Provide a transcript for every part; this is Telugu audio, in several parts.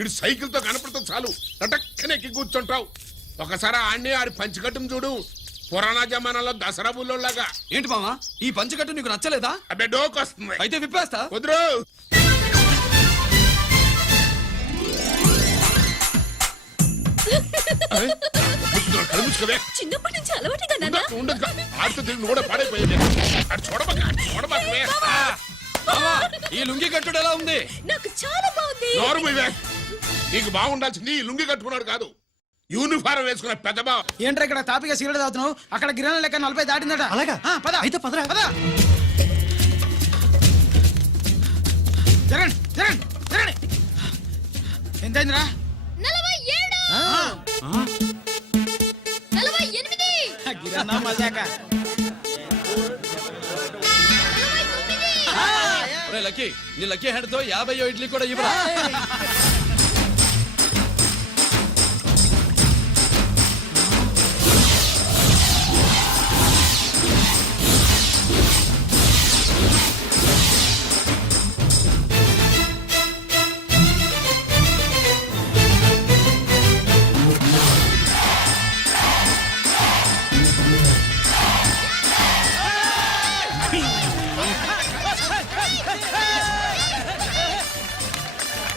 ఇటు సైకిల్ తో కనపడతా చాలు లటక్కనెక్కి కూర్చుంటావు. ఒకసారి ఆడిని ఆడి పంచికట్టును చూడు, పురాణ జమానాలో దసరా బుల్లోలాగా. ఏంటి మావా ఈ పంచకట్టు నీకు నచ్చలేదా? అబ్బే డోకొస్తుంది. అయితే విప్పేస్తా. కుదురు. చిన్నప్పటి నుంచి అలవాటుగా నాన్న. ఆడితో తిరిగి కూడా పాడైపోయింది. అటు చూడబాకవే. మావా ఈ లుంగి కట్టుడు ఎలా ఉంది? నాకు చాలా బాగుంది. నోరు మూయవే. నీకు బాగుండాల్సింది ఈ లుంగి కట్టుకున్నాడు కాదు, యూనిఫారం వేసుకున్న పెద్ద బావ. ఏంట్రా ఇక్కడ తాపిగా సిగరెట్ తాగుతున్నావు? అక్కడ గిరణం లెక్క 40 దాటిందట. అలాగా? పద అయితే పదరా. పద. జరగండి జరగండి జరగండి. ఎంతైందిరా? 47 48 గిరణా మజాక. 49 లక్కీ నీ లక్కీ హెడ్ తో 50 ఇడ్లీ కూడా ఇవ్వరా?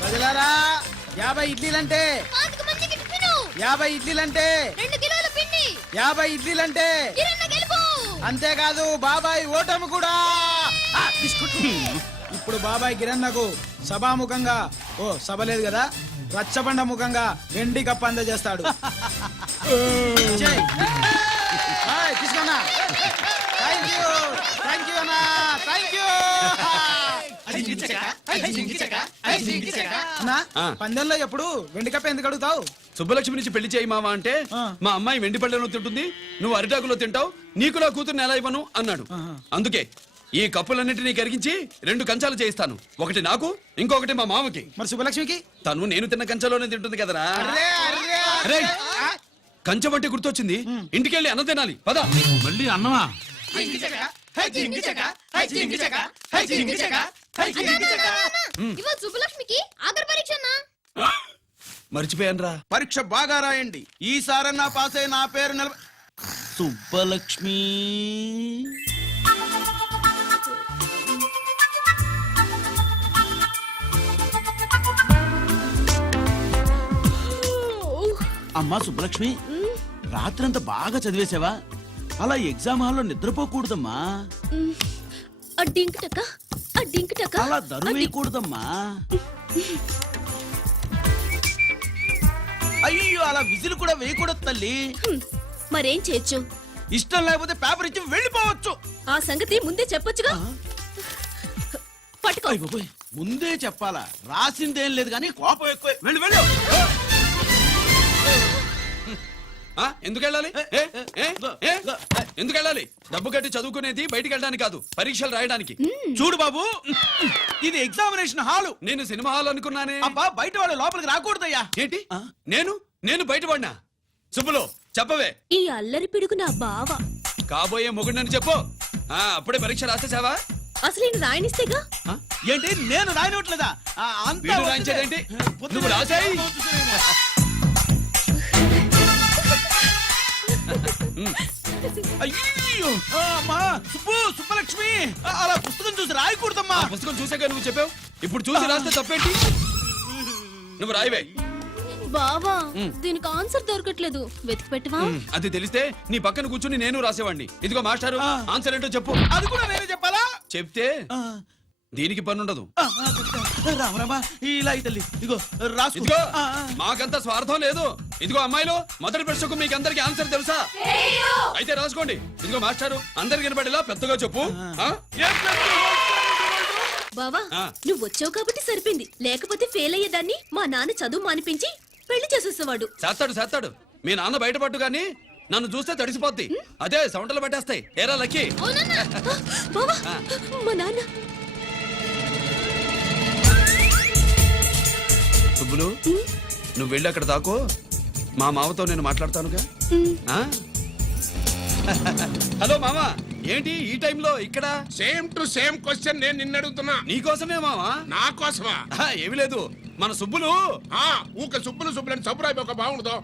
ప్రజలారా 50 ఇడ్లీలంటే 5 మందికి టిఫిన్, 50 ఇడ్లీలంటే 2 కిలోల పిండి, 50 ఇడ్లీలంటే కిరణ్ గెలుపు. అంతేకాదు బాబాయ్ ఓటమి కూడా. ఇప్పుడు బాబాయ్ గిరన్నకు సభాముఖంగా, ఓ సభ లేదు కదా, రచ్చబండ ముఖంగా వెండి కప్ప అందజేస్తాడు. తీసుకున్నా. థ్యాంక్ యూ అన్నా, థ్యాంక్ యూ అన్నా. పందెంలో ఎప్పుడు వెండి కప్ప ఎందుకు అడుగుతావు? సుబ్బలక్ష్మి నుంచి పెళ్లి చేయి మావా అంటే మా అమ్మాయి వెండి పళ్ళెలో తింటుంది, నువ్వు అరిటాకులో తింటావు, నీకు నా కూతుర్ని ఎలా ఇవ్వను అన్నాడు. అందుకే ఈ కప్పులన్నింటినీ కరిగించి 2 కంచాలు చేయిస్తాను. ఒకటి నాకు, ఇంకొకటి మా మామకి. మరి సుబ్బలక్ష్మికి? తను నేను తిన్న కంచంలోనే తింటుంది కదరా. రేయ్, కంచం అంటే గుర్తొచ్చింది, ఇంటికెళ్ళి అన్నం తినాలి. పద. మళ్ళీ అన్నమా? ఇవాళ సుబ్బలక్ష్మికి ఆఖరి పరీక్ష అన్నా. మర్చిపోయానురా. పరీక్ష బాగా రాయండి, ఈసారన్నా పాస్ అయి నా పేరు సుబ్బలక్ష్మి. అమ్మా సుబ్బలక్ష్మి, రాత్రంతా బాగా చదివేశావా? అలా ఎగ్జామ్ హాల్లో నిద్రపోకూడదమ్మా. అలా దరువేయకూడదమ్మా. అయ్యో అలా విజిల్ కూడా వేయకూడదు తల్లి. మరేం చేయొచ్చు? ఇష్టం లేకపోతే పేపర్ ఇచ్చి వెళ్ళిపోవచ్చు. ఆ సంగతి ముందే చెప్పొచ్చుగా. పట్టుకో. అయ్య బాబోయ్, ముందే చెప్పాలా? రాసిందేం లేదు కానీ కోపం ఎక్కువ. వెళ్ళు వెళ్ళు. ఎందుకు వెళ్ళాలి? ఎందుకు వెళ్ళాలి? డబ్బు కట్టి చదువుకునేది బయటికి వెళ్ళడానికి కాదు, పరీక్షలు రాయడానికి. చూడు బాబు, ఇది ఎగ్జామినేషన్ హాలు. నేను సినిమా హాల్ అనుకున్నానే. అబ్బా, బయట వాళ్ళు లోపలికి రాకూడదయ్యా. ఏంటి? నేను బయటపడినా? సుబ్బులు చెప్పవే. ఈ అల్లరి పిడుగు నా బావ. కాబోయే మొగుడని చెప్పు. అప్పుడే పరీక్ష రాసేసావా? అసలు ఈయన రాయనిస్తేగా. ఏంటి నేను రాయనట్లేదా? వీడు రాయించేదేంటి? నువ్వు రాసాయి. అయ్యో అమ్మా, సుబ్బలక్ష్మి అలా పుస్తకం చూసి రాయకూడదమ్మా. పుస్తకం చూసాక నువ్వు చెప్పావు, ఇప్పుడు చూసి రాస్తే తప్పేంటి? నువ్వు రాయవే. బావా, దీనికి ఆన్సర్ దొరకట్లేదు, వెతికి పెట్టవా? అది తెలిస్తే నీ పక్కన కూర్చుని నేను రాసేవాడిని. ఇదిగో మాస్టారు, ఆన్సర్ ఏంటో చెప్పు. అది కూడా నేనే చెప్పాలా? చెప్తే దీనికి పనుండదు. రామరామా, ఇలా తల్లి ఇదిగో రాసుకో. ఇదిగో మాకంత స్వార్థం లేదు. ఇదిగో అమ్మాయిలు, మొదటి ప్రశ్నకు మీకు అందరికి ఆన్సర్ తెలుసా? అయితే రాసుకోండి. ఇదిగో మాస్టారు, అందరికి వినపడేలా పెద్దగా చెప్పు. బావా, నువ్వు వచ్చావు కాబట్టి సరిపోయింది, లేకపోతే ఫెయిల్ అయ్యేదాన్ని. మా నాన్న చదువు మానిపించి పెళ్లి చేసేసేవాడు. చేస్తాడు. మీ నాన్న బయటపడ్డు గాని నన్ను చూస్తే తడిసిపోద్ది. అదే సౌంటలు పట్టేస్తాయి. ఏరా లక్కీ. బావా, మా నాన్న. సుబ్బులు, నువ్వు వెళ్ళి అక్కడ దాకో, మా మామతో నేను మాట్లాడతానుగా. హలో మామా, ఏంటి ఈ టైంలో ఇక్కడ? సేమ్ టు సేమ్ క్వశ్చన్ నేను నిన్ను అడుగుతున్నా. నీకోసమే మావా. నా కోసమా? ఏమి లేదు, మన సుబ్బులు ఊక సుబ్బులు సుబ్బులని సబ్బురాయి ఒక బాగుండదు.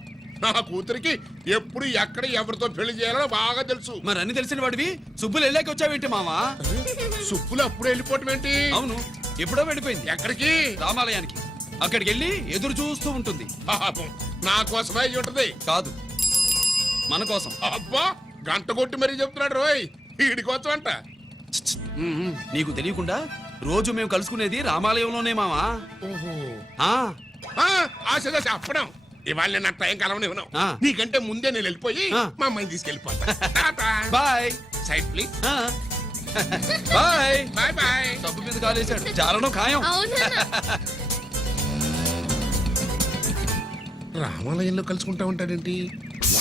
నా కూతురికి ఎప్పుడు ఎక్కడ ఎవరితో పెళ్లి చేయాలో బాగా తెలుసు. మరి అన్ని తెలిసిన వాడివి సుబ్బులు వెళ్ళాక వచ్చావేంటి మావా? సుబ్బులు అప్పుడు వెళ్ళిపోవటం ఏంటి? అవును, ఎప్పుడో వెళ్ళిపోయింది. ఎక్కడికి? రామాలయానికి. అక్కడికి వెళ్ళి ఎదురు చూస్తూ ఉంటుంది. పాపం, నా కోసమే అయి ఉంటది. కాదు, మన కోసం. అబ్బా, గంట కొట్టి మరీ చెప్తున్నాడు రోయ్, వీడి కోసం అంట. నీకు తెలియకుండా రోజు మేము కలుసుకునేది రామాలయంలోనే మావా. ఓహో, ఆ ఆశగా చెప్పడం. ఇవాళ నేను నా టైం కలవని ఉన్నావు. నీకంటే ముందే నేను వెళ్ళిపోయి మా అమ్మాయిని తీసుకెళ్ళిపోతా. Bye. Side please. Bye bye bye. సబ్బు మీద కాలేశాడు, చాలడం ఖాయం. అవునా? రామాలయంలో కలుసుకుంటా ఉంటాడేంటి?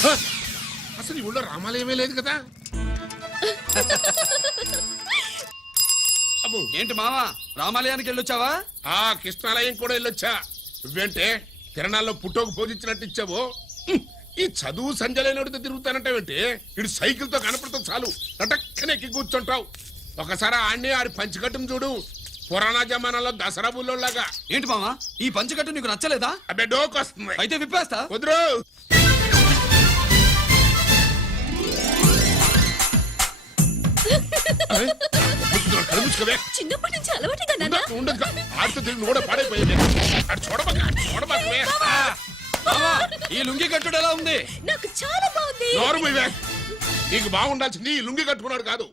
హ! అసలు ఈ ఊళ్ళో రామాలయమే లేదు కదా. అబ్బో, ఏంటి మావా, రామాలయానికి వెళ్ళొచ్చావా? ఆ కృష్ణాలయం కూడా వెళ్ళొచ్చా. నువ్వేంటే తిరణాల్లో పుట్టోకు పోజించినట్టు ఇచ్చావో. ఈ చదువు సంజలైనడితో తిరుగుతానంటావేంటి? ఇడు సైకిల్ తో కనపడతావు చాలు టటక్కనెక్కి కూర్చుంటావు. ఒకసారి ఆడిని ఆడి పంచికట్టును చూడు, పురాణ జమానాలో దసరా బుల్లోలాగా. ఏంటి మావా, ఈ పంచకట్టు నీకు నచ్చలేదా? అబ్బే డోక్ వస్తుంది. అయితే విప్పేస్తా. కుదురు. చిన్నప్పటి నుంచి అలవాటుగా నాన్న. ఆడితో తిరిగి కూడా పాడైపోయింది. అటు చూడబాకవే. మావా, ఈ లుంగి కట్టుడు ఎలా ఉంది? నాకు చాలా బాగుంది. నోరు మూయవే. నీకు బాగుండాల్సింది ఈ లుంగి కట్టుకున్నాడు కాదు,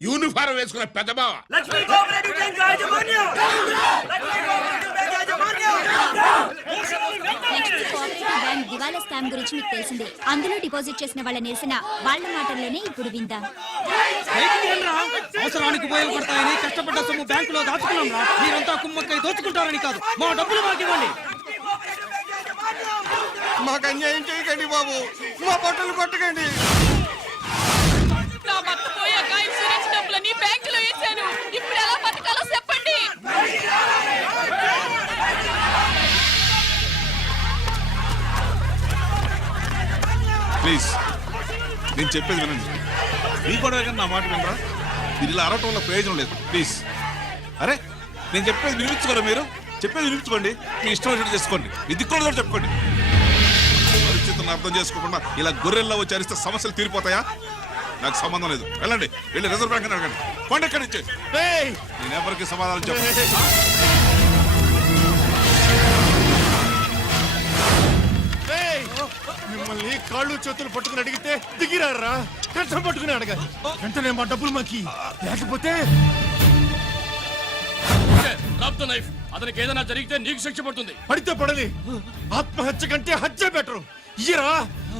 యూనిఫారం వేసుకున్న పెద్ద బావ. లక్ష్మీ కోఆపరేటివ్ బ్యాంక్ దివాలా స్కామ్ గురించి మీకు తెలిసిందే. అందులో డిపాజిట్ చేసిన వాళ్ళ నిరసన వాళ్ళ మాటల్లోనే ఇప్పుడు విందాం. అవసరానికి ఉపయోగపడతాయని కష్టపడ్డ సొమ్ము బ్యాంకులో దాచుకున్నాం రా. మీరంతా కుమ్మక్కై దోచుకుంటారని కాదు, మా డబ్బులు మాకు ఇవ్వండి. మాకు అన్యాయం చేయకండి బాబు, మా బట్టలు కొట్టకండి. నా భర్త పోయాక ఇన్సూరెన్స్ డబ్బులని బ్యాంకులో వేశాను. ఇప్పుడు ఎలా బతకాలో చెప్పండి. ప్లీజ్, నేను చెప్పేది వినండి. మీ కూడా నా మాట వినరా? మీరు ఇలా అరవటం వల్ల ప్రయోజనం లేదు. ప్లీజ్, అరే నేను చెప్పేది వినిపించుకోరా? మీరు చెప్పేది వినిపించుకోండి, మీ ఇష్టం వచ్చినట్టు చేసుకోండి. మీ దిక్కులో చెప్పుకోండి. పరిస్థితులను అర్థం చేసుకోకుండా ఇలా గొర్రెల్లో వచ్చి అరిస్తే సమస్యలు తీరిపోతాయా? నాకు సంబంధం లేదు. వెళ్ళండి, వెళ్ళి రిజర్వ్ బ్యాంక్ అడగండి. కొండ ఎక్కడి నుంచి నేను ఎవరికి సమాధానం చెప్పను. మిమ్మల్ని కాళ్ళు చేతులు పట్టుకుని అడిగితే దిగిరారా? కష్టం పట్టుకుని అడగాలి. వెంటనే మా డబ్బులు మాకి, లేకపోతే అతనికి ఏదైనా జరిగితే నీకు శిక్ష పడుతుంది. పడితే పడని, ఆత్మహత్య కంటే హత్య బెటరు. ఇయ్యరా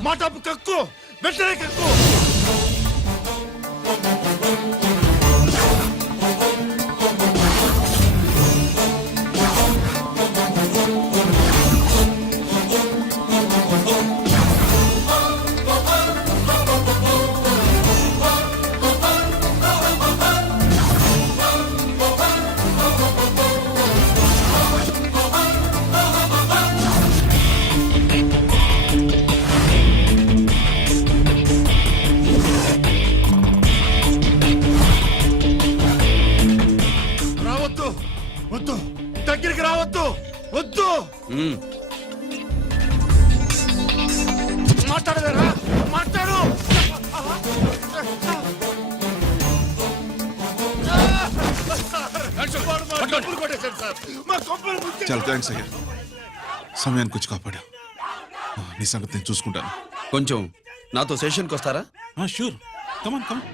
మా డబ్బు, కక్కు, వెంటనే కక్కు. వద్దు, దగ్గరికి రావద్దు, వద్దు. మాట్లాడవేరా? మాట్లాడు. చాలా థ్యాంక్స్ అయ్యా, సమయానికి వచ్చి కాపాడా. నీ సంగతి నేను చూసుకుంటాను. కొంచెం నాతో సెషన్కి వస్తారా? షూర్, కమాన్ కమాన్.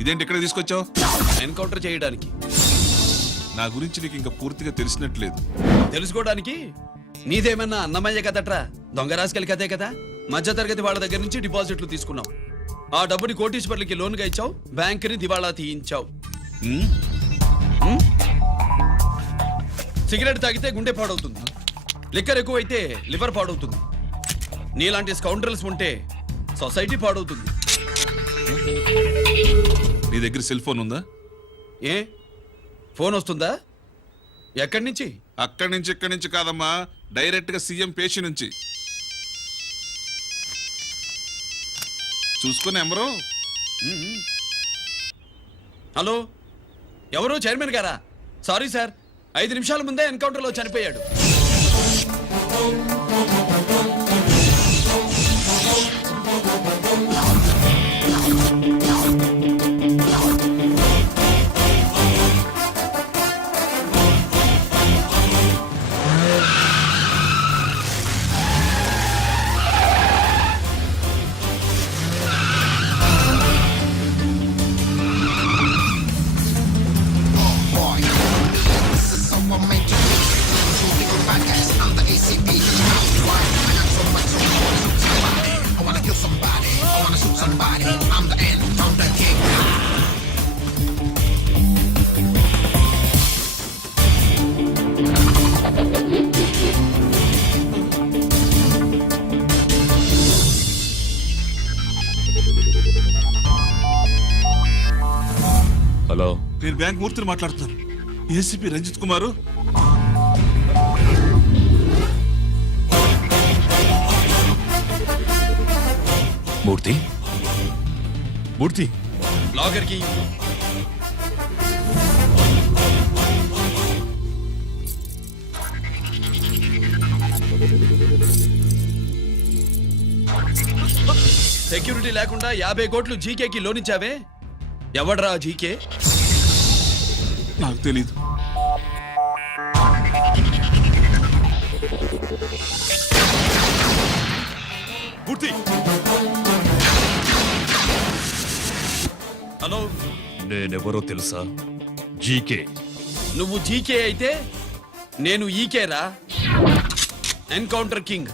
ఇదేంటి ఇక్కడ తీసుకొచ్చావు? ఎన్కౌంటర్ చేయడానికి. నా గురించి నీకు ఇంకా పూర్తిగా తెలిసినట్లేదు. తెలుసుకోవడానికి నీదేమన్నా అన్నమయ్య కదట్రా, దొంగ రాసుకెళ్ళి కదే కదా. మధ్య తరగతి వాళ్ళ దగ్గర నుంచి డిపాజిట్లు తీసుకున్నావు. ఆ డబ్బుని కోటీశ్వర్లకి లోన్గా ఇచ్చావు, బ్యాంకుని దివాళా తీయించావు. సిగరెట్ తాగితే గుండె పాడవుతుంది, లిక్కర్ ఎక్కువైతే లివర్ పాడవుతుంది, నీలాంటి స్కౌండ్రల్స్ ఉంటే సొసైటీ పాడవుతుంది. నీ దగ్గర సెల్ ఫోన్ ఉందా? ఏ ఫోన్ వస్తుందా? ఎక్కడి నుంచి? అక్కడి నుంచి ఇక్కడి నుంచి కాదమ్మా, డైరెక్ట్ గా సీఎం పేషి నుంచి. చూసుకుని ఎవరు? హలో, ఎవరు? చైర్మన్ గారా? సారీ సార్, 5 నిమిషాల ముందే ఎన్కౌంటర్లో చనిపోయాడు. హలో, నేను బ్యాంక్ మూర్తిని మాట్లాడుతున్నాను. ఏసీపీ రంజిత్ కుమారు. మూర్తి మూర్తి లాగర్కి సెక్యూరిటీ లేకుండా 50 కోట్లు జీకేకి లోన్ ఇచ్చావే, ఎవడ్రా జీకే? నాకు తెలీదు. మూర్తి, హలో, నేనెవరో తెలుసా? జీకే. నువ్వు జీకే అయితే నేను ఈకేరా, ఎన్కౌంటర్ కింగ్.